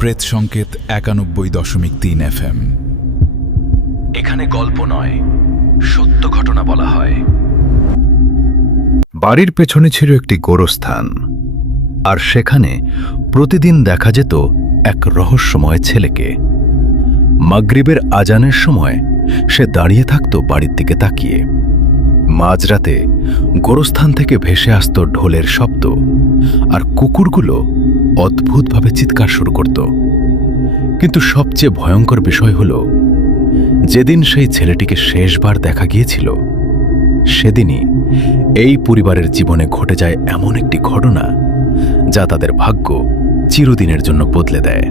প্রেত সংকেত ৯১.৩ FM। এখানে গল্প নয়, সত্য ঘটনা বলা হয়। বাড়ির পেছনে ছিল একটি গোরস্থান, আর সেখানে প্রতিদিন দেখা যেত এক রহস্যময় ছেলেকে। মাগরিবের আজানের সময় সে দাঁড়িয়ে থাকত বাড়ির দিকে তাকিয়ে। মাঝরাতে গোরস্থান থেকে ভেসে আসত ঢোলের শব্দ, আর কুকুরগুলো অদ্ভুতভাবে চিৎকার শুরু করত। কিন্তু সবচেয়ে ভয়ঙ্কর বিষয় হল, যেদিন সেই ছেলেটিকে শেষবার দেখা গিয়েছিল, সেদিনই এই পরিবারের জীবনে ঘটে যায় এমন একটি ঘটনা যা তাদের ভাগ্য চিরদিনের জন্য বদলে দেয়।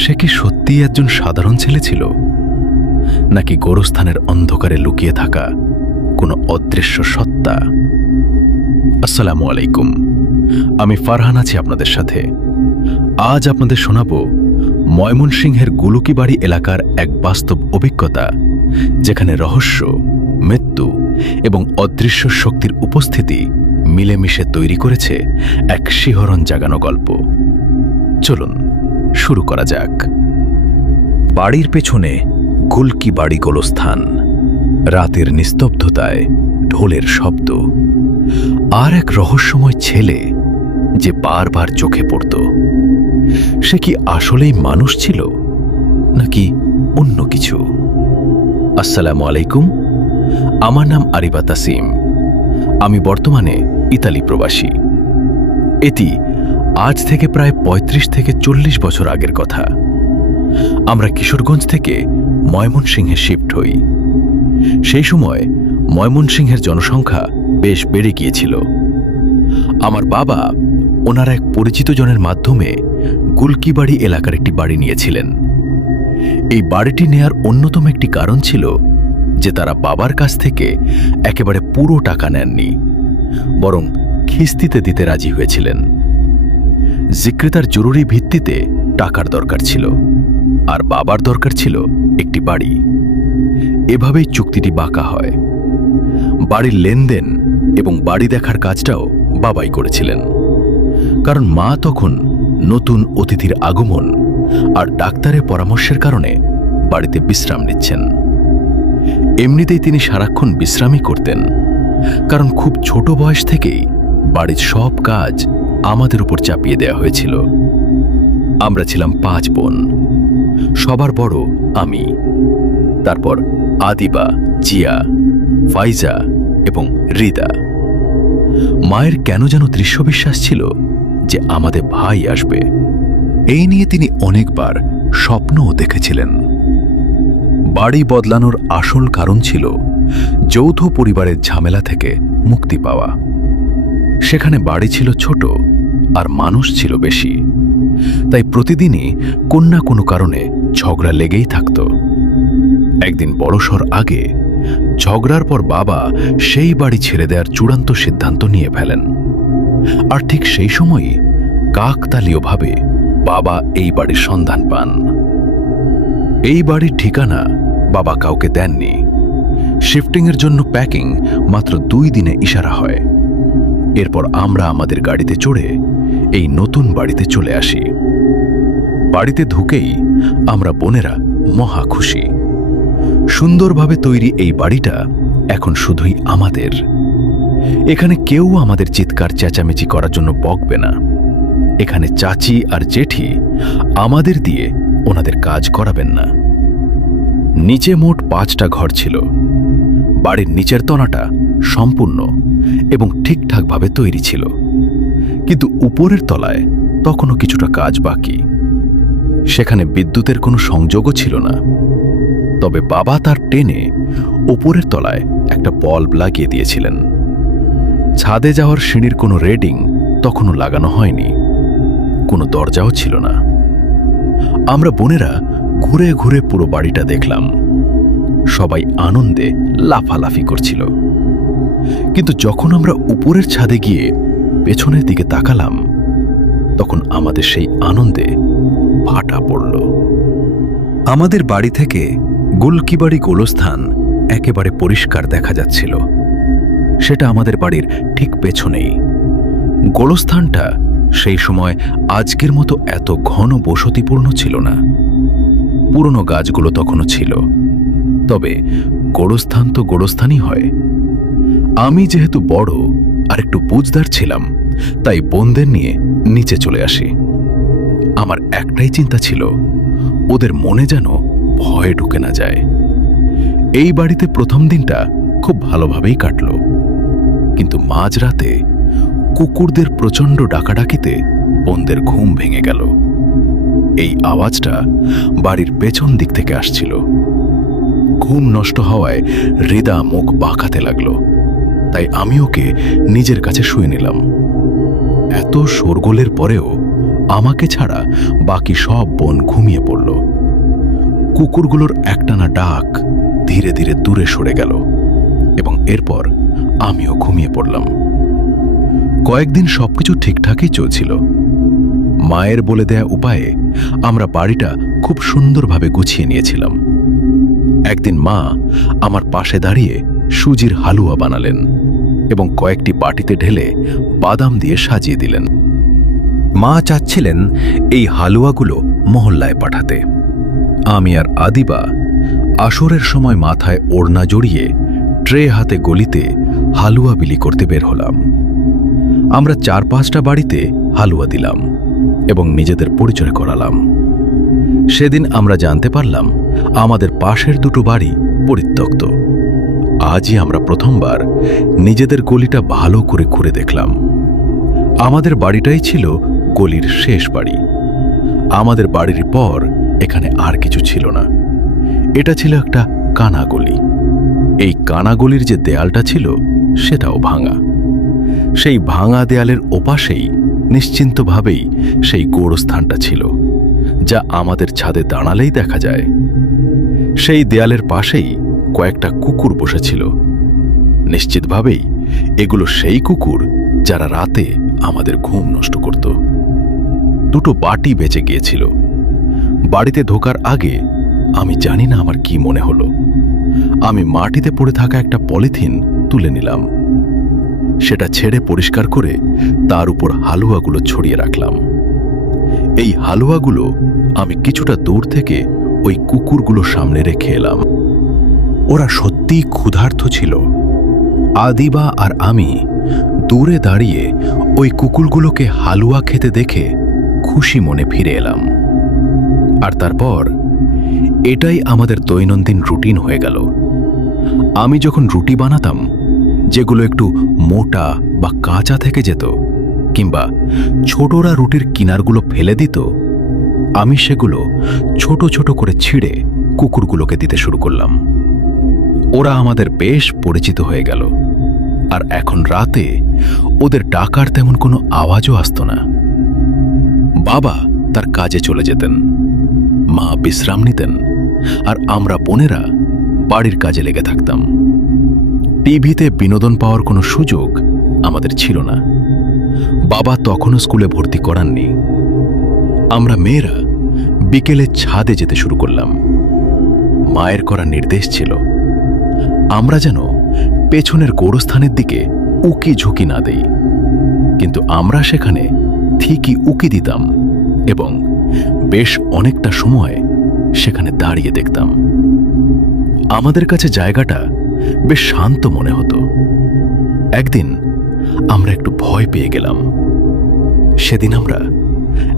সে কি সত্যিই একজন সাধারণ ছেলে ছিল, নাকি গোরস্থানের অন্ধকারে লুকিয়ে থাকা কোনো অদৃশ্য সত্তা? আসসালামু আলাইকুম, আমি ফারহান আছি আপনাদের সাথে। আজ আপনাদের শোনাব ময়মনসিংহের গুলুকিবাড়ি এলাকার এক বাস্তব অভিজ্ঞতা, যেখানে রহস্য, মৃত্যু এবং অদৃশ্য শক্তির উপস্থিতি মিলেমিশে তৈরি করেছে এক শিহরণ জাগানো গল্প। চলুন শুরু করা যাক। বাড়ির পেছনে গুলকিবাড়ি গোরস্থান। রাতের নিস্তব্ধতায় ঢোলের শব্দ, আর এক রহস্যময় ছেলে যে বারবার চোখে পড়ত। সে কি আসলেই মানুষ ছিল, নাকি অন্য কিছু? আসসালামু আলাইকুম, আমার নাম আরিবা তাসিম। আমি বর্তমানে ইতালি প্রবাসী। এটি আজ থেকে প্রায় ৩৫ থেকে ৪০ বছর আগের কথা। আমরা কিশোরগঞ্জ থেকে ময়মনসিংহে শিফট হই। সেই সময় ময়মনসিংহের জনসংখ্যা বেশ বেড়ে গিয়েছিল। আমার বাবা ওনার এক পরিচিত জনের মাধ্যমে গুলকিবাড়ি এলাকার একটি বাড়ি নিয়েছিলেন। এই বাড়িটি নেয়ার অন্যতম একটি কারণ ছিল যে তারা বাবার কাছ থেকে একেবারে পুরো টাকা নেননি, বরং কিস্তিতে দিতে রাজি হয়েছিলেন। জিক্রেতার জরুরি ভিত্তিতে টাকার দরকার ছিল, আর বাবার দরকার ছিল একটি বাড়ি। এভাবেই চুক্তিটি বাঁকা হয়। বাড়ির লেনদেন এবং বাড়ি দেখার কাজটাও বাবাই করেছিলেন, কারণ মা তখন নতুন অতিথির আগমন আর ডাক্তারের পরামর্শের কারণে বাড়িতে বিশ্রাম নিচ্ছেন। এমনিতেই তিনি সারাক্ষণ বিশ্রামই করতেন, কারণ খুব ছোট বয়স থেকেই বাড়ির সব কাজ আমাদের উপর চাপিয়ে দেওয়া হয়েছিল। আমরা ছিলাম ৫ বোন। সবার বড় আমি, তারপর আদিবা, জিয়া, ফাইজা এবং রিদা। মায়ের কেন যেন দৃশ্যবিশ্বাস ছিল যে আমাদের ভাই আসবে। এই নিয়ে তিনি অনেকবার স্বপ্নও দেখেছিলেন। বাড়ি বদলানোর আসল কারণ ছিল যৌথ পরিবারের ঝামেলা থেকে মুক্তি পাওয়া। সেখানে বাড়ি ছিল ছোট আর মানুষ ছিল বেশি, তাই প্রতিদিনই কোন না কোনো কারণে ঝগড়া লেগেই থাকত। একদিন বড়সড় আগে ঝগড়ার পর বাবা সেই বাড়ি ছেড়ে দেওয়ার চূড়ান্ত সিদ্ধান্ত নিয়ে ফেলেন। আর ঠিক সেই সময়ই কাকতালীয়ভাবে বাবা এই বাড়ির সন্ধান পান। এই বাড়ির ঠিকানা বাবা কাউকে দেননি। শিফটিংয়ের জন্য প্যাকিং মাত্র ২ দিনে ইশারা হয়। এরপর আমরা আমাদের গাড়িতে চড়ে এই নতুন বাড়িতে চলে আসি। বাড়িতে ঢুকেই আমরা বোনেরা মহা খুশি। সুন্দরভাবে তৈরি এই বাড়িটা এখন শুধুই আমাদের। এখানে কেউ আমাদের চিৎকার চেঁচামেচি করার জন্য বকবে না। এখানে চাচি আর জেঠি আমাদের দিয়ে ওনাদের কাজ করাবেন না। নিচে মোট ৫টা ঘর ছিল। বাড়ির নিচের তলাটা সম্পূর্ণ এবং ঠিকঠাকভাবে তৈরি ছিল, কিন্তু উপরের তলায় তখনও কিছুটা কাজ বাকি। সেখানে বিদ্যুতের কোনো সংযোগও ছিল না। তবে বাবা তার টেনে উপরের তলায় একটা বাল্ব লাগিয়ে দিয়েছিলেন। ছাদে যাওয়ার সিঁড়ির কোনো রেডিং তখনও লাগানো হয়নি, কোনো দরজাও ছিল না। আমরা বোনেরা ঘুরে ঘুরে পুরো বাড়িটা দেখলাম। সবাই আনন্দে লাফালাফি করছিল। কিন্তু যখন আমরা উপরের ছাদে গিয়ে পেছনের দিকে তাকালাম, তখন আমাদের সেই আনন্দে ভাটা পড়ল। আমাদের বাড়ি থেকে গুলকিবাড়ি গোরস্থান একেবারে পরিষ্কার দেখা যাচ্ছিল। সেটা আমাদের বাড়ির ঠিক পেছনেই। গোরস্থানটা সেই সময় আজকের মতো এত ঘন বসতিপূর্ণ ছিল না। পুরনো গাছগুলো তখনও ছিল, তবে গোরস্থান তো গোরস্থানই হয়। আমি যেহেতু বড় আর একটু বুঝদার ছিলাম, তাই বোনদের নিয়ে নিচে চলে আসি। আমার একটাই চিন্তা ছিল, ওদের মনে যেন ভয় ঢুকে না যায়। এই বাড়িতে প্রথম দিনটা খুব ভালোভাবেই কাটল, কিন্তু মাঝরাতে কুকুরদের প্রচণ্ড ডাকাডাকিতে বোনদের ঘুম ভেঙে গেল। এই আওয়াজটা বাড়ির পেছন দিক থেকে আসছিল। ঘুম নষ্ট হওয়ায় হৃদা মুখ বাঁকাতে লাগলো, তাই আমি ওকে নিজের কাছে শুয়ে নিলাম। এত শোরগোলের পরেও আমাকে ছাড়া বাকি সব বোন ঘুমিয়ে পড়ল। কুকুরগুলোর একটানা ডাক ধীরে ধীরে দূরে সরে গেল এবং এরপর আমিও ঘুমিয়ে পড়লাম। কয়েকদিন সবকিছু ঠিকঠাকই চলছিল। মায়ের বলে দেয়া উপায়ে আমরা বাড়িটা খুব সুন্দরভাবে গুছিয়ে নিয়েছিলাম। একদিন মা আমার পাশে দাঁড়িয়ে সুজির হালুয়া বানালেন এবং কয়েকটি বাটিতে ঢেলে বাদাম দিয়ে সাজিয়ে দিলেন। মা চাচ্ছিলেন এই হালুয়াগুলো মহল্লায় পাঠাতে। আমি আর আদিবা আসরের সময় মাথায় ওড়না জড়িয়ে ট্রে হাতে গলিতে হালুয়া বিলি করতে বের হলাম। আমরা 4-5টা বাড়িতে হালুয়া দিলাম এবং নিজেদের পরিচয় করালাম। সেদিন আমরা জানতে পারলাম আমাদের পাশের দুটো বাড়ি পরিত্যক্ত। আজই আমরা প্রথমবার নিজেদের গলিটা ভালো করে ঘুরে দেখলাম। আমাদের বাড়িটাই ছিল গলির শেষ বাড়ি। আমাদের বাড়ির পর এখানে আর কিছু ছিল না। এটা ছিল একটা কানা গলি। এই কানা গলির যে দেয়ালটা ছিল সেটাও ভাঙা। সেই ভাঙা দেয়ালের ওপাশেই নিশ্চিন্তভাবেই সেই গোরস্থানটা ছিল, যা আমাদের ছাদে দাঁড়ালেই দেখা যায়। সেই দেয়ালের পাশেই কয়েকটা কুকুর বসেছিল। নিশ্চিতভাবেই এগুলো সেই কুকুর যারা রাতে আমাদের ঘুম নষ্ট করত। দুটো বাটি বেঁচে গিয়েছিল। বাড়িতে ঢোকার আগে আমি জানি না আমার কি মনে হলো। আমি মাটিতে পড়ে থাকা একটা পলিথিন তুলে নিলাম। সেটা ছেড়ে পরিষ্কার করে তার উপর হালুয়াগুলো ছড়িয়ে রাখলাম। এই হালুয়াগুলো আমি কিছুটা দূর থেকে ওই কুকুরগুলো সামনে রেখে এলাম। ওরা সত্যিই ক্ষুধার্ত ছিল। আদিবা আর আমি দূরে দাঁড়িয়ে ওই কুকুরগুলোকে হালুয়া খেতে দেখে খুশি মনে ফিরে এলাম। আর তারপর এটাই আমাদের দৈনন্দিন রুটিন হয়ে গেল। আমি যখন রুটি বানাতাম, যেগুলো একটু মোটা বা কাঁচা থেকে যেত, কিংবা ছোটরা রুটির কিনারগুলো ফেলে দিত, আমি সেগুলো ছোট ছোট করে ছিঁড়ে কুকুরগুলোকে দিতে শুরু করলাম। ওরা আমাদের বেশ পরিচিত হয়ে গেল, আর এখন রাতে ওদের ডাকার তেমন কোনো আওয়াজও আসতো না। বাবা তার কাজে চলে যেতেন, মা বিশ্রাম নিতেন, আর আমরা বোনেরা বাড়ির কাজে লেগে থাকতাম। টিভিতে বিনোদন পাওয়ার কোনো সুযোগ আমাদের ছিল না। বাবা তখনও স্কুলে ভর্তি করাননি। আমরা মেয়েরা বিকেলে ছাদে যেতে শুরু করলাম। মায়ের করা নির্দেশ ছিল আমরা যেন পেছনের গোরস্থানের দিকে উকি ঝুঁকি না দেই, কিন্তু আমরা সেখানে ঠিকই উকি দিতাম এবং বেশ অনেকটা সময় সেখানে দাঁড়িয়ে দেখতাম। আমাদের কাছে জায়গাটা বেশ শান্ত মনে হতো। একদিন আমরা একটু ভয় পেয়ে গেলাম। সেদিন আমরা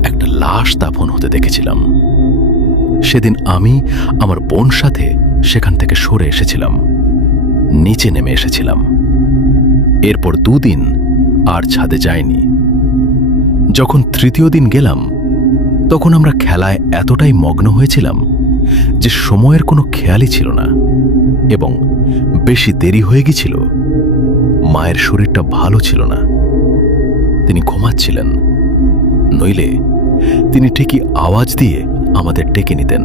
একটা লাশ দাফন হতে দেখেছিলাম। সেদিন আমি আমার বোন সাথে সেখান থেকে সরে এসেছিলাম, নিচে নেমে এসেছিলাম। এরপর 2 দিন আর ছাদে যাইনি। যখন 3য় দিন গেলাম, তখন আমরা খেলায় এতটাই মগ্ন হয়েছিলাম যে সময়ের কোনো খেয়ালই ছিল না এবং বেশি দেরি হয়ে গেছিল। মায়ের শরীরটা ভালো ছিল না, তিনি ঘুমাচ্ছিলেন, নইলে তিনি ঠিকই আওয়াজ দিয়ে আমাদের ডেকে নিতেন।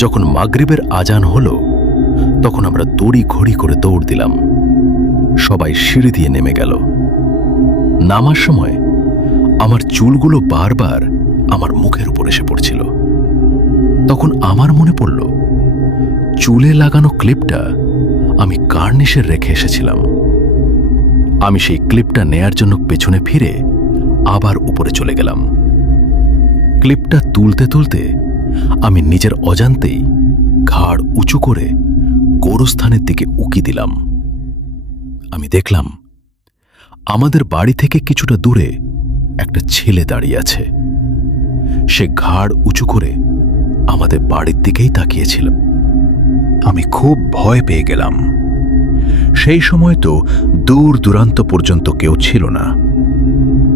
যখন মাগরিবের আজান হলো, তখন আমরা দড়ি ঘড়ি করে দৌড় দিলাম। সবাই সিঁড়ি দিয়ে নেমে গেল। নামার সময় আমার চুলগুলো বারবার আমার মুখের উপর এসে পড়ছিল। তখন আমার মনে পড়ল চুলে লাগানো ক্লিপটা আমি কার্নিশে রেখে এসেছিলাম। আমি সেই ক্লিপটা নেয়ার জন্য পেছনে ফিরে আবার উপরে চলে গেলাম। ক্লিপটা তুলতে তুলতে আমি নিজের অজান্তেই ঘাড় উঁচু করে গোরস্থানের দিকে উকি দিলাম। আমি দেখলাম আমাদের বাড়ি থেকে কিছুটা দূরে একটা ছেলে দাঁড়িয়ে আছে। সে ঘাড় উঁচু করে আমাদের বাড়ির দিকেই তাকিয়েছিল। আমি খুব ভয় পেয়ে গেলাম। সেই সময় তো দূর দূরান্ত পর্যন্ত কেউ ছিল না।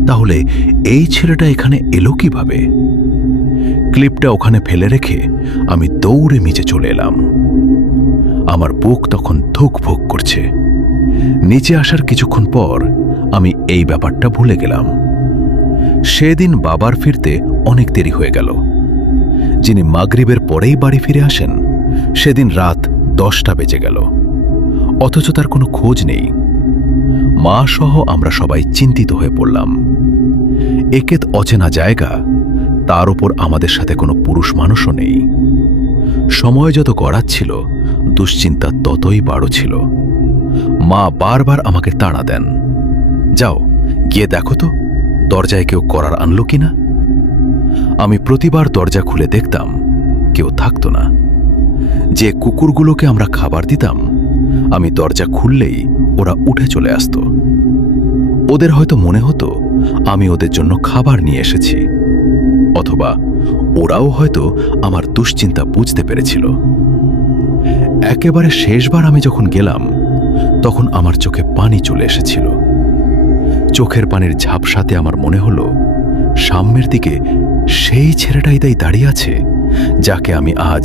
তাহলে এই ছেলেটা এখানে এলো কিভাবে? ক্লিপটা ওখানে ফেলে রেখে আমি দৌড়ে নিচে চলে এলাম। আমার বুক তখন ধুকভুক করছে। নিচে আসার কিছুক্ষণ পর আমি এই ব্যাপারটা ভুলে গেলাম। সেদিন বাবার ফিরতে অনেক দেরি হয়ে গেল। যিনি মাগরিবের পরেই বাড়ি ফিরে আসেন, সেদিন রাত 10টা বেজে গেল, অথচ তার কোনো খোঁজ নেই। মা সহ আমরা সবাই চিন্তিত হয়ে পড়লাম। একে অচেনা জায়গা, তার উপর আমাদের সাথে কোনো পুরুষ মানুষও নেই। সময় যত গড়াচ্ছিল দুশ্চিন্তা ততই বাড়ছিল। মা বারবার আমাকে তাড়া দেন, যাও গিয়ে দেখো তো দরজায় কেউ করার আনলো কিনা। আমি প্রতিবার দরজা খুলে দেখতাম কেউ থাকতো না। যে কুকুরগুলোকে আমরা খাবার দিতাম, আমি দরজা খুললেই ওরা উঠে চলে আসতো। ওদের হয়তো মনে হতো আমি ওদের জন্য খাবার নিয়ে এসেছি, অথবা ওরাও হয়তো আমার দুশ্চিন্তা বুঝতে পেরেছিল। একেবারে শেষবার আমি যখন গেলাম, তখন আমার চোখে পানি চলে এসেছিল। চোখের পানির ঝাপসাতে আমার মনে হলো সামনের দিকে সেই ছেলেটাই তাই দাঁড়িয়ে আছে যাকে আমি আজ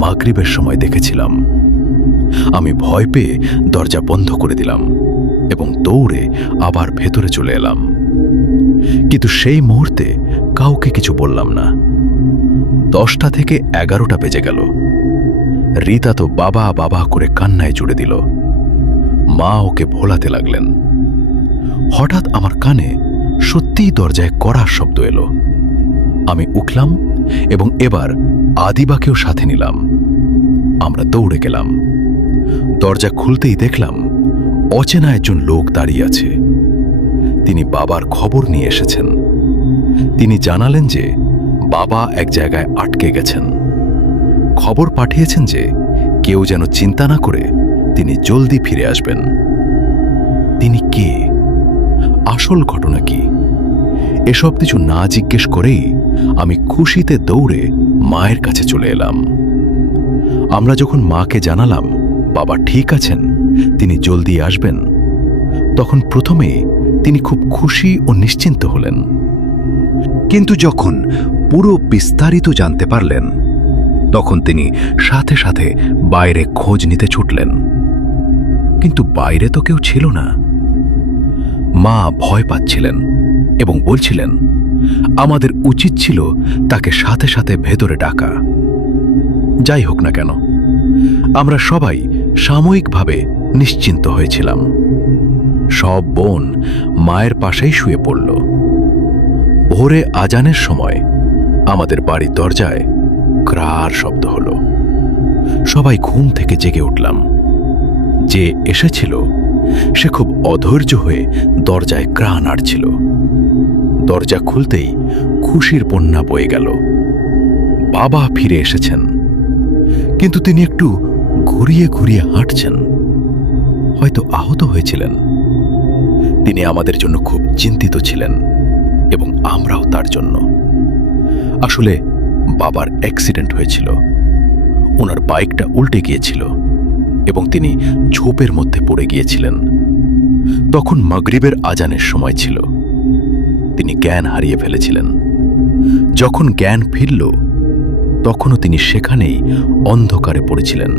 মাগরিবের সময় দেখেছিলাম। আমি ভয় পেয়ে দরজা বন্ধ করে দিলাম এবং দৌড়ে আবার ভেতরে চলে এলাম। কিন্তু সেই মুহূর্তে কাউকে কিছু বললাম না। 10টা থেকে 11টা বেজে গেল। রীতা তো বাবা বাবা করে কান্নায় জুড়ে দিল। মা ওকে ভোলাতে লাগলেন। হঠাৎ আমার কানে সত্যিই দরজায় কড়া শব্দ এলো। আমি উঠলাম এবং এবার আদিবাকেও সাথে নিলাম। আমরা দৌড়ে গেলাম। দরজা খুলতেই দেখলাম অচেনা একজন লোক দাঁড়িয়ে আছে। তিনি বাবার খবর নিয়ে এসেছেন। তিনি জানালেন যে বাবা এক জায়গায় আটকে গেছেন। খবর পাঠিয়েছেন যে কেউ যেন চিন্তা না করে তিনি জলদি ফিরে আসবেন। তিনি কে? আসল ঘটনা কি? এসব কিছু না জিজ্ঞেস করেই আমি খুশিতে দৌড়ে মায়ের কাছে চলে এলাম। আমরা যখন মাকে জানালাম বাবা ঠিক আছেন, তিনি জলদি আসবেন, তখন প্রথমে তিনি খুব খুশি ও নিশ্চিন্ত হলেন। কিন্তু যখন পুরো বিস্তারিত জানতে পারলেন, তখন তিনি সাথে সাথে বাইরে খোঁজ নিতে ছুটলেন। কিন্তু বাইরে তো কেউ ছিল না। মা ভয় পাচ্ছিলেন এবং বলছিলেন আমাদের উচিত ছিল তাকে সাথে সাথে ভেতরে ডাকা। যাই হোক না কেন, আমরা সবাই সাময়িকভাবে নিশ্চিন্ত হয়েছিলাম। সব বোন মায়ের পাশেই শুয়ে পড়ল। ভোরে আজানের সময় আমাদের বাড়ির দরজায় ক্রার শব্দ হলো। সবাই ঘুম থেকে জেগে উঠলাম। যে এসেছিল সে খুব অধৈর্য হয়ে দরজায় ক্রা নাড়ছিল। দরজা খুলতেই খুশির বন্যা বয়ে গেল। বাবা ফিরে এসেছেন, কিন্তু তিনি একটু ঘুরিয়ে ঘুরিয়ে হাঁটছেন। হয়তো আহত হয়েছিলেন। তিনি আমাদের জন্য খুব চিন্তিত ছিলেন এবং আমরাও তার জন্য। আসলে বাবার অ্যাক্সিডেন্ট হয়েছিল। ওনার বাইকটা উল্টে গিয়েছিল এবং তিনি ঝোপের মধ্যে পড়ে গিয়েছিলেন। তখন মাগরিবের আজানের সময় ছিল। তিনি জ্ঞান হারিয়ে ফেলেছিলেন। যখন জ্ঞান ফিরল, তখনও তিনি সেখানেই অন্ধকারে পড়েছিলেন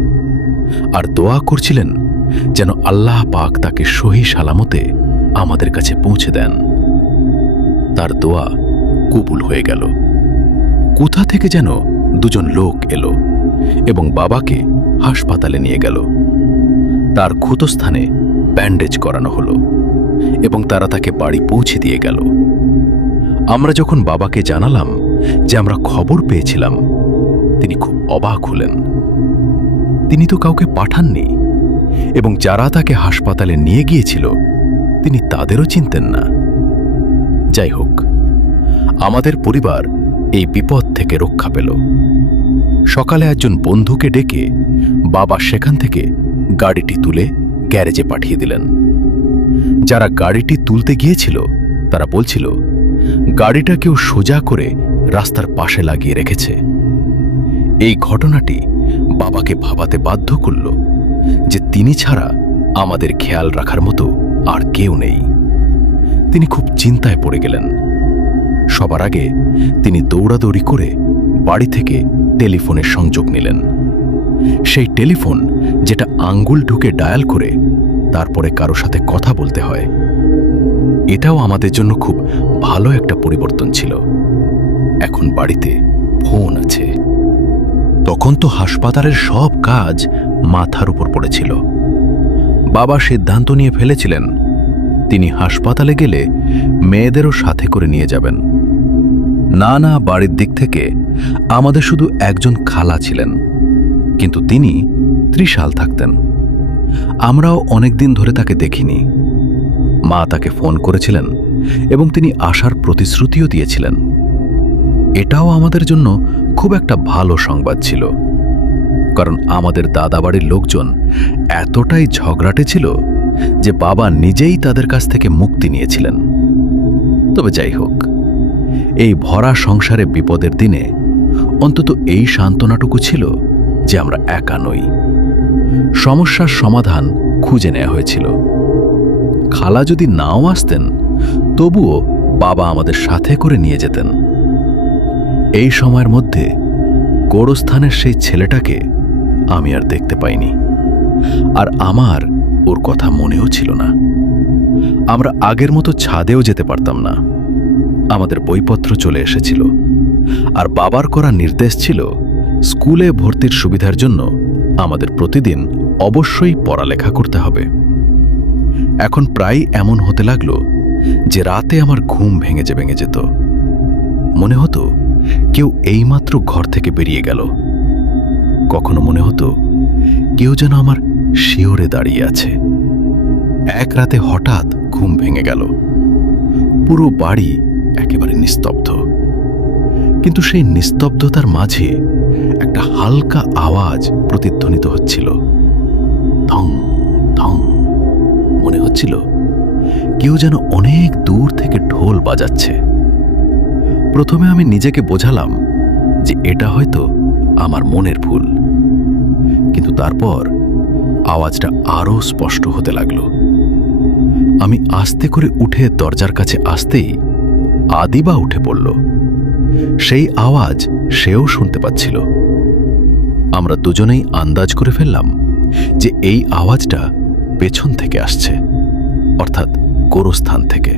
আর দোয়া করছিলেন যেন আল্লাহ পাক তাকে সহি সালামতে আমাদের কাছে পৌঁছে দেন। তার দোয়া কবুল হয়ে গেল। কোথা থেকে যেন দুজন লোক এলো এবং বাবাকে হাসপাতালে নিয়ে গেল। তার ক্ষতস্থানে ব্যান্ডেজ করানো হলো এবং তারা তাকে বাড়ি পৌঁছে দিয়ে গেল। আমরা যখন বাবাকে জানালাম যে আমরা খবর পেয়েছিলাম, তিনি খুব অবাক হলেন। তিনি তো কাউকে পাঠাননি এবং যারা তাকে হাসপাতালে নিয়ে গিয়েছিল তিনি তাদেরও চিনতেন না। যাই হোক, আমাদের পরিবার এই বিপদ থেকে রক্ষা পেল। সকালে একজন বন্ধুকে ডেকে বাবা সেখান থেকে গাড়িটি তুলে গ্যারেজে পাঠিয়ে দিলেন। যারা গাড়িটি তুলতে গিয়েছিল তারা বলছিল গাড়িটা কেউ সোজা করে রাস্তার পাশে লাগিয়ে রেখেছে। এই ঘটনাটি বাবাকে ভাবাতে বাধ্য করল যে তিনি ছাড়া আমাদের খেয়াল রাখার মতো আর কেউ নেই। তিনি খুব চিন্তায় পড়ে গেলেন। সবার আগে তিনি দৌড়াদৌড়ি করে বাড়ি থেকে টেলিফোনের সংযোগ নিলেন। সেই টেলিফোন যেটা আঙ্গুল ঢুকে ডায়াল করে তারপরে কারো সাথে কথা বলতে হয়। এটাও আমাদের জন্য খুব ভালো একটা পরিবর্তন ছিল। এখন বাড়িতে ফোন আছে। তখন তো হাসপাতালের সব কাজ মাথার উপর পড়েছিল। বাবা সিদ্ধান্ত নিয়ে ফেলেছিলেন তিনি হাসপাতালে গেলে মেয়েদেরও সাথে করে নিয়ে যাবেন। না, বাড়ির দিক থেকে আমাদের শুধু একজন খালা ছিলেন, কিন্তু তিনি ত্রিশাল থাকতেন। আমরাও অনেক দিন ধরে তাকে দেখিনি। মা তাকে ফোন করেছিলেন এবং তিনি আসার প্রতিশ্রুতিও দিয়েছিলেন। এটাও আমাদের জন্য খুব একটা ভালো সংবাদ ছিল, কারণ আমাদের দাদাবাড়ির লোকজন এতটাই ঝগড়াটে ছিল যে বাবা নিজেই তাদের কাছ থেকে মুক্তি নিয়েছিলেন। তবে যাই হোক, এই ভরা সংসারে বিপদের দিনে অন্তত এই সান্ত্বনাটুকু ছিল যে আমরা একা নই। সমস্যার সমাধান খুঁজে নেওয়া হয়েছিল। খালা যদি নাও আসতেন তবুও বাবা আমাদের সাথে করে নিয়ে যেতেন। এই সময়ের মধ্যে গোরস্থানের সেই ছেলেটাকে আমি আর দেখতে পাইনি, আর আমার ওর কথা মনেও ছিল না। আমরা আগের মতো ছাদেও যেতে পারতাম না। আমাদের বইপত্র চলে এসেছিল, আর বাবার করা নির্দেশ ছিল স্কুলে ভর্তির সুবিধার জন্য আমাদের প্রতিদিন অবশ্যই পড়ালেখা করতে হবে। এখন প্রায় এমন হতে লাগলো যে রাতে আমার ঘুম ভেঙে যেত। মনে হতো কেউ এইমাত্র ঘর থেকে বেরিয়ে গেল। কখনো মনে হতো কেউ যেন আমার শিয়রে দাঁড়িয়ে আছে। এক রাতে হঠাৎ ঘুম ভেঙে গেল। পুরো বাড়ি একেবারে নিস্তব্ধ, কিন্তু সেই নিস্তব্ধতার মাঝে একটা হালকা আওয়াজ প্রতিধ্বনিত হচ্ছিল। থং থং। মনে হচ্ছিল কেউ যেন অনেক দূর থেকে ঢোল বাজাচ্ছে। প্রথমে আমি নিজেকে বোঝালাম যে এটা হয়তো আমার মনের ভুল, কিন্তু তারপর আওয়াজটা আরো স্পষ্ট হতে লাগলো। আমি আস্তে করে উঠে দরজার কাছে আসতেই আদিবা উঠে পড়ল। সেই আওয়াজ সেও শুনতে পাচ্ছিল। আমরা দুজনেই আন্দাজ করে ফেললাম যে এই আওয়াজটা পেছন থেকে আসছে, অর্থাৎ গোরস্থান থেকে।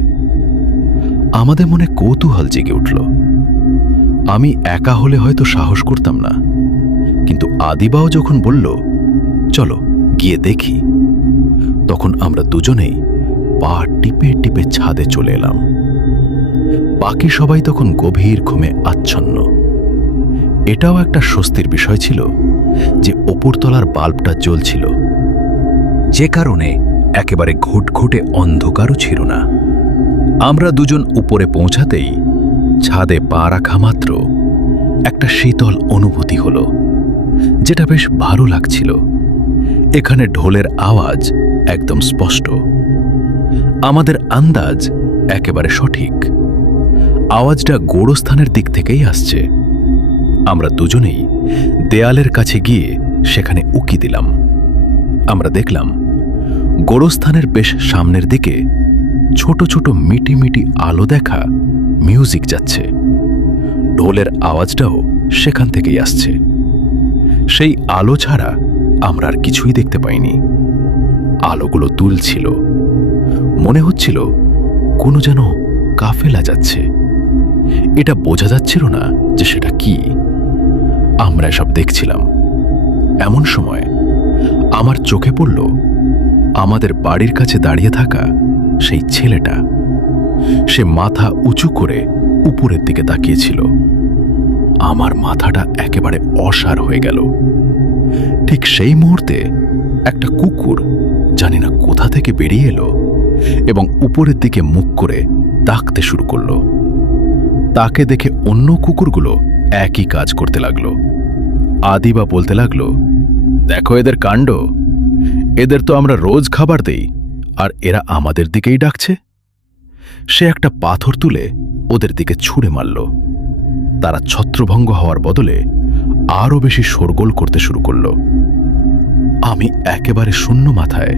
আমাদের মনে কৌতূহল জেগে উঠল। আমি একা হলে হয়তো সাহস করতাম না, কিন্তু আদিবাও যখন বলল চলো গিয়ে দেখি, তখন আমরা দুজনেই পা টিপে টিপে ছাদে চলে এলাম। বাকি সবাই তখন গভীর ঘুমে আচ্ছন্ন। এটাও একটা স্বস্তির বিষয় ছিল যে ওপরতলার বাল্বটা জ্বলছিল, যে কারণে একেবারে ঘুটঘুটে অন্ধকারও ছিল না। আমরা দুজন উপরে পৌঁছাতেই ছাদে পা রাখা মাত্র একটা শীতল অনুভূতি হলো, যেটা বেশ ভালো লাগছিল। এখানে ঢোলের আওয়াজ একদম স্পষ্ট। আমাদের আন্দাজ একেবারে সঠিক। আওয়াজটা গোরস্থানের দিক থেকেই আসছে। আমরা দুজনেই দেয়ালের কাছে গিয়ে সেখানে উকি দিলাম। আমরা দেখলাম গোরস্থানের বেশ সামনের দিকে ছোট ছোট মিটি মিটি আলো দেখা মিউজিক যাচ্ছে। ঢোলের আওয়াজটাও সেখান থেকেই আসছে। সেই আলো ছাড়া আমরা আর কিছুই দেখতে পাইনি। আলোগুলো দুলছিল। মনে হচ্ছিল কোনো যেন কাফেলা যাচ্ছে। এটা বোঝা যাচ্ছিল না যে সেটা কি। আমরা এসব দেখছিলাম। এমন সময় আমার চোখে পড়ল আমাদের বাড়ির কাছে দাঁড়িয়ে থাকা সেই ছেলেটা। সে মাথা উঁচু করে উপরের দিকে তাকিয়েছিল। আমার মাথাটা একেবারে অসাড় হয়ে গেল। ঠিক সেই মুহূর্তে একটা কুকুর জানি না কোথা থেকে বেরিয়ে এলো এবং উপরের দিকে মুখ করে ডাকতে শুরু করলো। তাকে দেখে অন্য কুকুরগুলো একই কাজ করতে লাগলো। আদিবা বলতে লাগলো, দেখো এদের কাণ্ড, এদের তো আমরা রোজ খাবার দেই, আর এরা আমাদের দিকেই ডাকছে। সে একটা পাথর তুলে ওদের দিকে ছুঁড়ে মারল। তারা ছত্রভঙ্গ হওয়ার বদলে আরও বেশি শোরগোল করতে শুরু করল। আমি একেবারে শূন্য মাথায়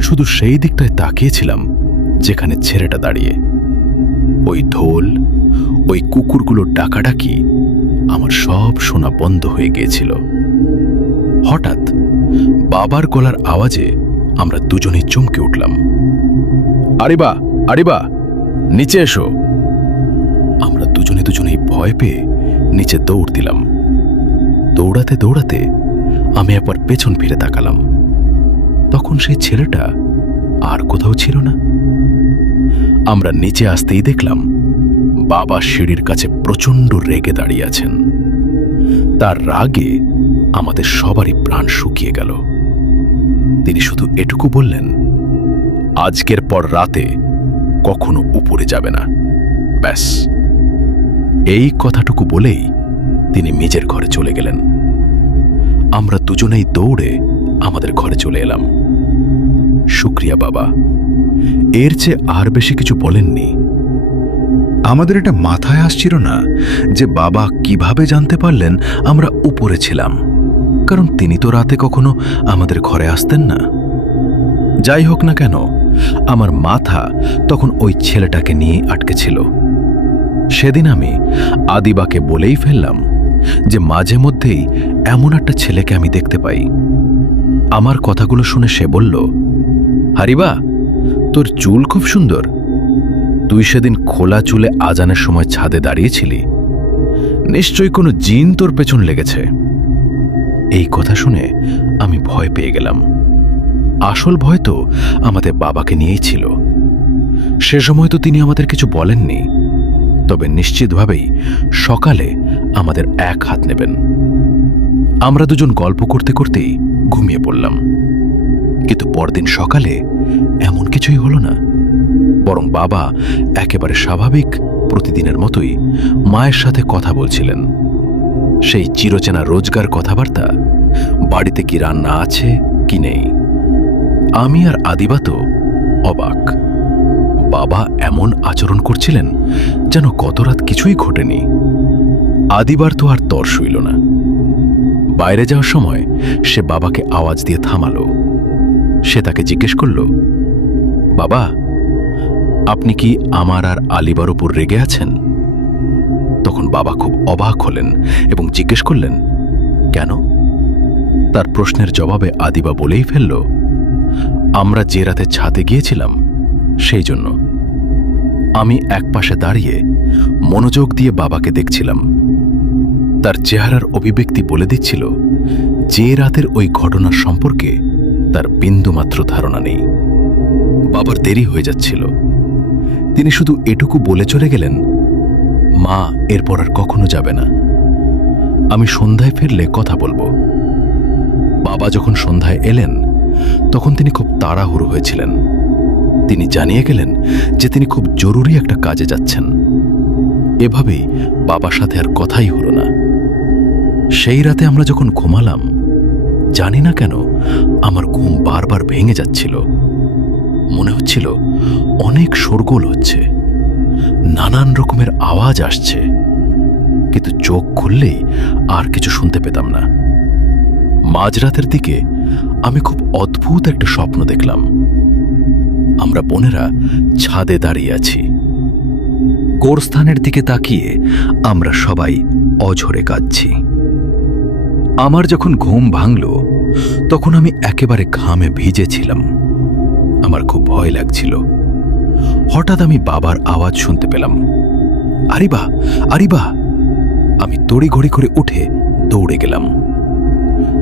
শুধু সেই দিকটায় তাকিয়েছিলাম যেখানে ছেলেটা দাঁড়িয়ে। ওই ঢোল, ওই কুকুরগুলোর ডাকাডাকি আমার সব শোনা বন্ধ হয়ে গিয়েছিল। হঠাৎ বাবার গলার আওয়াজে আমরা দুজনেই চমকে উঠলাম। আরিবা, আরিবা, নিচে এসো। আমরা দুজনেই ভয় পেয়ে নিচে দৌড় দিলাম। দৌড়াতে দৌড়াতে আমি একবার পেছন ফিরে তাকালাম। তখন সেই ছেলেটা আর কোথাও ছিল না। আমরা নিচে আসতেই দেখলাম বাবা সিঁড়ির কাছে প্রচণ্ড রেগে দাঁড়িয়ে আছেন। তার রাগে আমাদের সবারই প্রাণ শুকিয়ে গেল। তিনি শুধু এটুকু বললেন, আজকের পর রাতে কখনো উপরে যাবে না, ব্যাস। এই কথাটুকু বলেই তিনি নিজের ঘরে চলে গেলেন। আমরা দুজনেই দৌড়ে আমাদের ঘরে চলে এলাম। শুক্রিয়া বাবা, এর চেয়ে আর বেশি কিছু বলেননি। আমাদের এটা মাথায় আসছিল না যে বাবা কিভাবে জানতে পারলেন আমরা উপরে ছিলাম, কারণ তিনি তো রাতে কখনো আমাদের ঘরে আসতেন না। যাই হোক না কেন, আমার মাথা তখন ওই ছেলেটাকে নিয়ে আটকে ছিল। সেদিন আমি আদিবাকে বলেই ফেললাম যে মাঝে মধ্যেই এমন একটা ছেলেকে আমি দেখতে পাই। আমার কথাগুলো শুনে সে বলল, হারিবা, তোর চুল খুব সুন্দর। তুই সেদিন খোলা চুলে আজানের সময় ছাদে দাঁড়িয়েছিলি, নিশ্চয়ই কোনো জিন তোর পেছন লেগেছে। এই কথা শুনে আমি ভয় পেয়ে গেলাম। আসল ভয় তো আমাদের বাবাকে নিয়েই ছিল। সে সময় তো তিনি আমাদের কিছু বলেননি, তবে নিশ্চিতভাবেই সকালে আমাদের এক হাত নেবেন। আমরা দুজন গল্প করতে করতেই ঘুমিয়ে পড়লাম। কিন্তু পরদিন সকালে এমন কিছুই হলো না, বরং বাবা একেবারে স্বাভাবিক প্রতিদিনের মতোই মায়ের সাথে কথা বলছিলেন। সেই চিরচেনা রোজগার কথাবার্তা, বাড়িতে কি রান্না আছে কি নেই। আমি আর আদিবা তো অবাক। বাবা এমন আচরণ করছিলেন যেন গত রাত কিছুই ঘটেনি। আদিবার তো আর তর সইল না। বাইরে যাওয়ার সময় সে বাবাকে আওয়াজ দিয়ে থামালো। সে তাকে জিজ্ঞেস করল, বাবা, আপনি কি আমার আর আলিবার উপর রেগে আছেন? তখন বাবা খুব অবাক হলেন এবং জিজ্ঞেস করলেন, কেন? তার প্রশ্নের জবাবে আদিবা বলেই ফেলল, আমরা যে রাতে ছাদে গিয়েছিলাম সেই জন্য। আমি একপাশে দাঁড়িয়ে মনোযোগ দিয়ে বাবাকে দেখছিলাম। তার চেহারার অভিব্যক্তি বলে দিচ্ছিল যে রাতের ওই ঘটনার সম্পর্কে তার বিন্দুমাত্র ধারণা নেই। বাবার দেরি হয়ে যাচ্ছিল। তিনি শুধু এটুকু বলে চলে গেলেন, মা এরপর আর কখনো যাবে না। আমি সন্ধ্যায় ফিরলে কথা বলবো। বাবা যখন সন্ধ্যায় এলেন তখন তিনি খুব তাড়াহুড়ো হয়েছিলেন। তিনি জানিয়ে গেলেন যে তিনি খুব জরুরি একটা কাজে যাচ্ছেন। এভাবেই বাবার সাথে আর কথাই হলো না। সেই রাতে আমরা যখন ঘুমালাম, জানি না কেন আমার ঘুম বারবার ভেঙে যাচ্ছিল। মনে হচ্ছিল অনেক শোরগোল হচ্ছে, নানান রকমের আওয়াজ আসছে, কিন্তু চোখ খুললেই আর কিছু শুনতে পেতাম না। মাঝরাতের দিকে আমি খুব অদ্ভুত একটা স্বপ্ন দেখলাম। আমরা বোনেরা ছাদে দাঁড়িয়ে আছি। গোরস্থানের দিকে তাকিয়ে আমরা সবাই অঝরে কাঁদছি। আমার যখন ঘুম ভাঙল তখন আমি একেবারে ঘামে ভিজেছিলাম। আমার খুব ভয় লাগছিল। হঠাৎ আমি বাবার আওয়াজ শুনতে পেলাম, আরিবা, আরিবা। আমি তড়িঘড়ি করে উঠে দৌড়ে গেলাম।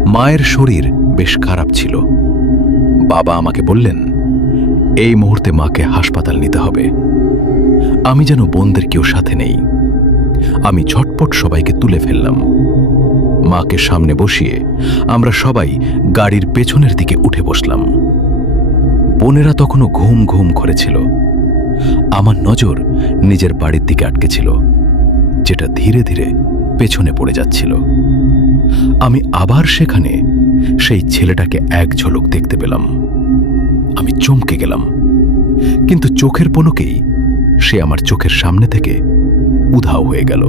মায়ের শরীর বেশ খারাপ ছিল। বাবা আমাকে বললেন, এই মুহূর্তে মাকে হাসপাতাল নিতে হবে। আমি যেন বোনদের কেউ সাথে নেই। আমি ঝটপট সবাইকে তুলে ফেললাম। মাকে সামনে বসিয়ে আমরা সবাই গাড়ির পেছনের দিকে উঠে বসলাম। বোনেরা তখনও ঘুম ঘুম করেছিল। আমার নজর নিজের বাড়ির দিকে আটকে ছিল, যেটা ধীরে ধীরে পেছনে পড়ে যাচ্ছিল। আমি আবার সেখানে সেই ছেলেটাকে এক ঝলক দেখতে পেলাম। আমি চমকে গেলাম, কিন্তু চোখের পলকেই সে আমার চোখের সামনে থেকে উধাও হয়ে গেল।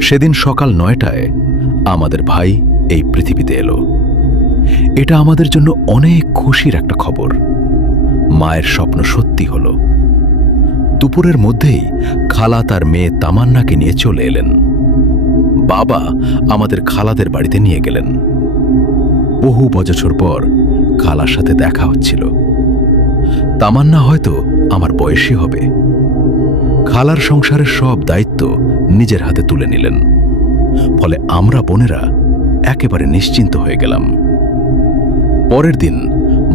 সেদিন সকাল 9টায় আমাদের ভাই এই পৃথিবীতে এলো। এটা আমাদের জন্য অনেক খুশির একটা খবর। মায়ের স্বপ্ন সত্যি হলো। দুপুরের মধ্যেই খালা তার মেয়ে তামান্নাকে নিয়ে চলে এলেন। বাবা আমাদের খালাদের বাড়িতে নিয়ে গেলেন। বহু বছর পর খালার সাথে দেখা হচ্ছিল। তামান্না হয়তো আমার বয়সী হবে। খালার সংসারের সব দায়িত্ব নিজের হাতে তুলে নিলেন। ফলে আমরা বোনেরা একেবারে নিশ্চিন্ত হয়ে গেলাম। পরের দিন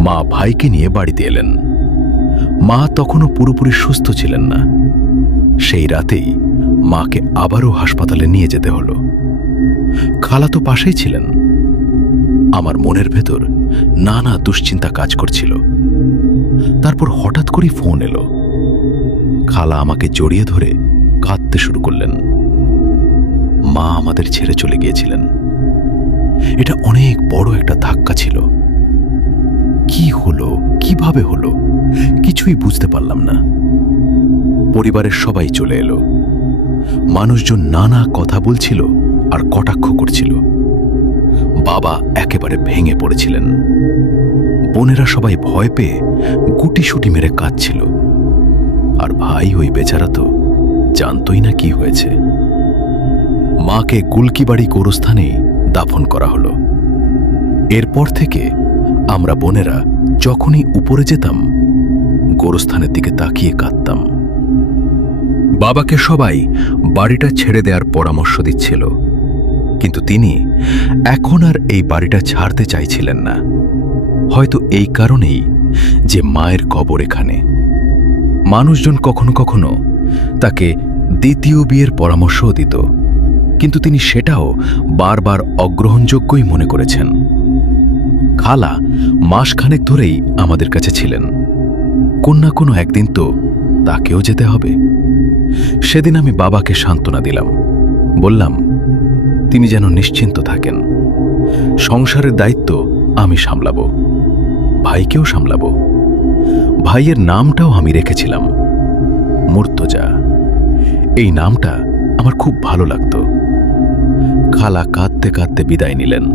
মা ভাইকে নিয়ে বাড়িতে এলেন। মা তখনও পুরোপুরি সুস্থ ছিলেন না। সেই রাতেই মাকে আবারও হাসপাতালে নিয়ে যেতে হলো। খালা তো পাশেই ছিলেন। আমার মনের ভেতর নানা দুশ্চিন্তা কাজ করছিল। তারপর হঠাৎ করে ফোন এলো। খালা আমাকে জড়িয়ে ধরে কাঁদতে শুরু করলেন। মা আমাদের ছেড়ে চলে গিয়েছিলেন। এটা অনেক বড় একটা ধাক্কা ছিল। কি হলো, কিভাবে হলো, কিছুই বুঝতে পারলাম না। পরিবারের সবাই চলে এলো। মানুষজন নানা কথা বলছিল আর কটাক্ষ করছিল। বাবা একেবারে ভেঙে পড়েছিলেন। বোনেরা সবাই ভয় পেয়ে গুটিসুটি মেরে কাঁদছিল। আর ভাই ওই বেচারা তো জানতই না কি হয়েছে। মাকে গুলকিবাড়ি গোরস্থানেই দাফন করা হলো। এরপর থেকে আমরা বোনেরা যখনই উপরে যেতাম, গোরস্থানের দিকে তাকিয়ে কাঁদতাম। বাবাকে সবাই বাড়িটা ছেড়ে দেওয়ার পরামর্শ দিচ্ছিল, কিন্তু তিনি এখন আর এই বাড়িটা ছাড়তে চাইছিলেন না। হয়তো এই কারণেই যে মায়ের কবর এখানে। মানুষজন কখনো কখনো তাকে দ্বিতীয় বিয়ের পরামর্শও দিত, কিন্তু তিনি সেটাও বারবার অগ্রহণযোগ্যই মনে করেছেন। খালা মাসখানেক ধরেই আমাদের কাছে ছিলেন। কোন না কোনো একদিন তো তাকেও যেতে হবে। সেদিন আমি বাবাকে সান্ত্বনা দিলাম। বললাম, তিনি যেন নিশ্চিন্ত থাকেন। সংসারের দায়িত্ব আমি সামলাবো, ভাইকেও সামলাবো। ভাইয়ের নামটাও আমি রেখেছিলাম মুর্তজা। এই নামটা আমার খুব ভালো লাগতো। খালা কাঁদতে কাঁদতে বিদায় নিলেন।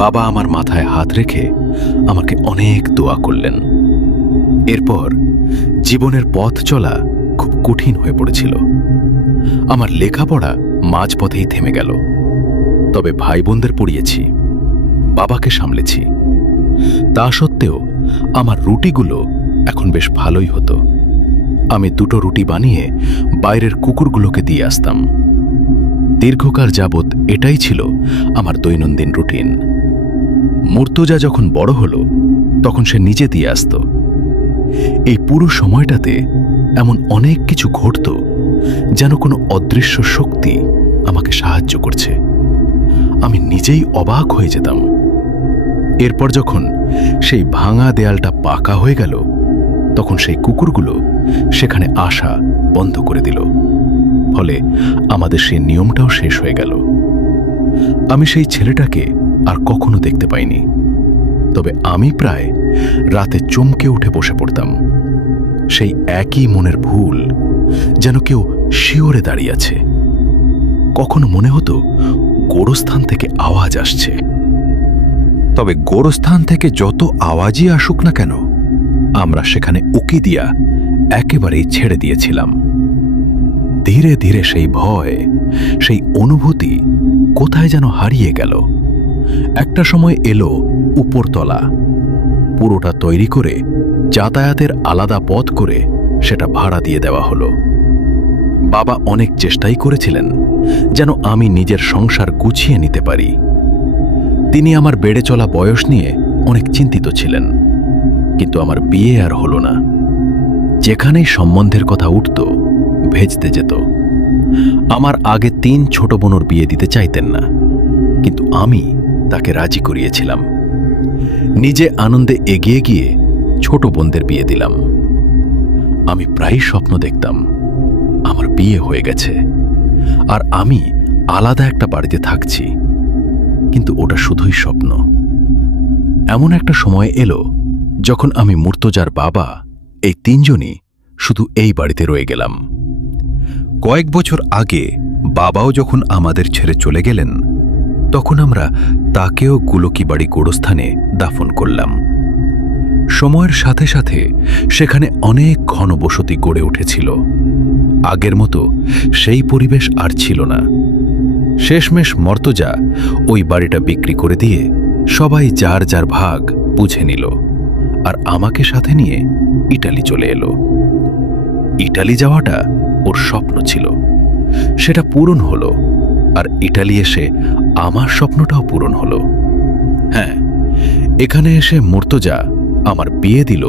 বাবা আমার মাথায় হাত রেখে আমাকে অনেক দোয়া করলেন। এরপর জীবনের পথ চলা খুব কঠিন হয়ে পড়েছিল। আমার লেখাপড়া মাঝপথেই থেমে গেল। তবে ভাই বোনদের পড়িয়েছি, বাবাকে সামলেছি। তা সত্ত্বেও আমার রুটিগুলো এখন বেশ ভালোই হতো। আমি 2টো রুটি বানিয়ে বাইরের কুকুরগুলোকে দিয়ে আসতাম। দীর্ঘকাল যাবৎ এটাই ছিল আমার দৈনন্দিন রুটিন। মুর্তজা যখন বড় হলো, তখন সে নিজে দিয়ে আসত। এই পুরো সময়টাতে এমন অনেক কিছু ঘটত, যেন কোনো অদৃশ্য শক্তি আমাকে সাহায্য করছে। আমি নিজেই অবাক হয়ে যেতাম। এরপর যখন সেই ভাঙা দেয়ালটা পাকা হয়ে গেল, তখন সেই কুকুরগুলো সেখানে আসা বন্ধ করে দিল। ফলে আমাদের সেই নিয়মটাও শেষ হয়ে গেল। আমি সেই ছেলেটাকে আর কখনো দেখতে পাইনি। তবে আমি প্রায় রাতে চমকে উঠে বসে পড়তাম। সেই একই মনের ভুল, যেন কেউ শিওরে দাঁড়িয়ে আছে। কখনো মনে হতো গোরস্থান থেকে আওয়াজ আসছে। তবে গোরস্থান থেকে যত আওয়াজই আসুক না কেন, আমরা সেখানে উকি দিয়া একেবারেই ছেড়ে দিয়েছিলাম। ধীরে ধীরে সেই ভয়, সেই অনুভূতি কোথায় যেন হারিয়ে গেল। একটা সময় এলো উপরতলা। পুরোটা তৈরি করে যাতায়াতের আলাদা পথ করে সেটা ভাড়া দিয়ে দেওয়া হলো। বাবা অনেক চেষ্টাই করেছিলেন যেন আমি নিজের সংসার গুছিয়ে নিতে পারি। তিনি আমার বেড়ে চলা বয়স নিয়ে অনেক চিন্তিত ছিলেন, কিন্তু আমার বিয়ে আর হলো না। যেখানেই সম্বন্ধের কথা উঠত, ভেজতে যেত। আমার আগে 3 ছোট বোনের বিয়ে দিতে চাইতেন না, কিন্তু আমি তাকে রাজি করিয়েছিলাম। নিজে আনন্দে এগিয়ে গিয়ে ছোট বোনদের বিয়ে দিলাম। আমি প্রায়ই স্বপ্ন দেখতাম আমার বিয়ে হয়ে গেছে আর আমি আলাদা একটা বাড়িতে থাকছি, কিন্তু ওটা শুধুই স্বপ্ন। এমন একটা সময় এলো যখন আমি মুর্তজার বাবা এই তিনজনই শুধু এই বাড়িতে রয়ে গেলাম। কয়েক বছর আগে বাবাও যখন আমাদের ছেড়ে চলে গেলেন, তখন আমরা তাকেও গুলকিবাড়ি গোরস্থানে দাফন করলাম। সময়ের সাথে সাথে সেখানে অনেক ঘনবসতি গড়ে উঠেছিল। আগের মতো সেই পরিবেশ আর ছিল না। শেষমেশ মর্তজা ওই বাড়িটা বিক্রি করে দিয়ে সবাই যার যার ভাগ বুঝে নিল, আর আমাকে সাথে নিয়ে ইটালি চলে এলো। ইটালি যাওয়াটা ওর স্বপ্ন ছিল, সেটা পূরণ হলো, আর ইটালি এসে আমার স্বপ্নটাও পূরণ হলো। হ্যাঁ, এখানে এসে মুর্তজা আমার বিয়ে দিল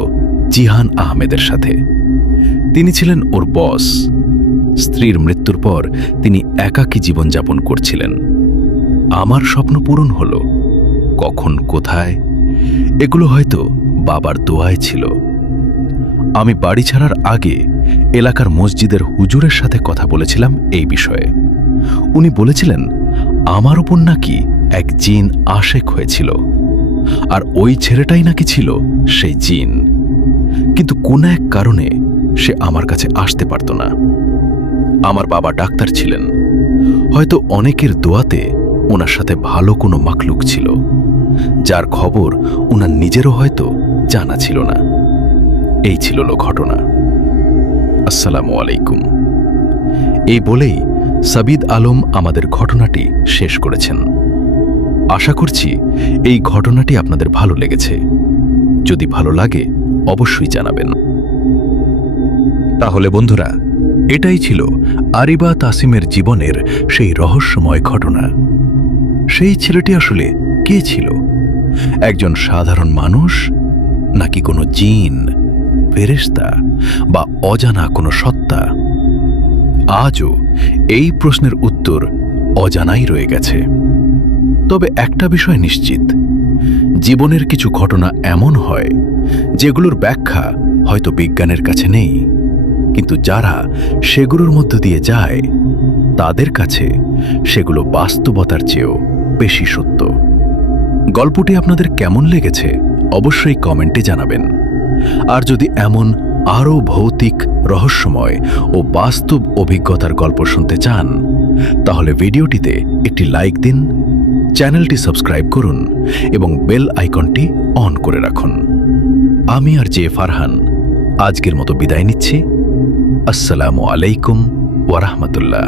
জিহান আহমেদের সাথে। তিনি ছিলেন ওর বস। স্ত্রীর মৃত্যুর পর তিনি একাকী জীবনযাপন করছিলেন। আমার স্বপ্ন পূরণ হলো। কখন কোথায়, এগুলো হয়তো বাবার দোয়ায় ছিল। আমি বাড়ি ছাড়ার আগে এলাকার মসজিদের হুজুরের সাথে কথা বলেছিলাম এই বিষয়ে। উনি বলেছিলেন আমার উপর নাকি এক জিন আশেক হয়েছিল, আর ওই ছেলেটাই নাকি ছিল সেই জিন। কিন্তু কোন এক কারণে সে আমার কাছে আসতে পারত না। আমার বাবা ডাক্তার ছিলেন, হয়তো অনেকের দোয়াতে ওনার সাথে ভালো কোনো মাখলুক ছিল, যার খবর ওনার নিজেরও হয়তো জানা ছিল না। এই ছিল ঘটনা। আসসালামু আলাইকুম। এই বলেই সাবিদ আলম আমাদের ঘটনাটি শেষ করেছেন। আশা করছি এই ঘটনাটি আপনাদের ভালো লেগেছে। যদি ভালো লাগে অবশ্যই জানাবেন। তাহলে বন্ধুরা, এটাই ছিল আরিবা তাসিমের জীবনের সেই রহস্যময় ঘটনা। সেই ছেলেটি আসলে কে ছিল? একজন সাধারণ মানুষ, নাকি কোনো জিন, ফেরেশতা বা অজানা কোনো সত্তা? আজও এই প্রশ্নের উত্তর অজানাই রয়ে গেছে। তবে একটা বিষয় নিশ্চিত, জীবনের কিছু ঘটনা এমন হয় যেগুলোর ব্যাখ্যা হয়তো বিজ্ঞানের কাছে নেই, কিন্তু যারা সেগুলোর মধ্য দিয়ে যায় তাদের কাছে সেগুলো বাস্তবতার চেয়েও বেশি সত্য। গল্পটি আপনাদের কেমন লেগেছে অবশ্যই কমেন্টে জানাবেন। আর যদি এমন আরও ভৌতিক, রহস্যময় ও বাস্তব অভিজ্ঞতার গল্প শুনতে চান, তাহলে ভিডিওটিতে একটি লাইক দিন, চ্যানেলটি সাবস্ক্রাইব করুন এবং বেল আইকনটি অন করে রাখুন। আমি আর জে ফারহান আজকের মতো বিদায় নিচ্ছি। আসসালামু আলাইকুম ওয়া রাহমাতুল্লাহ।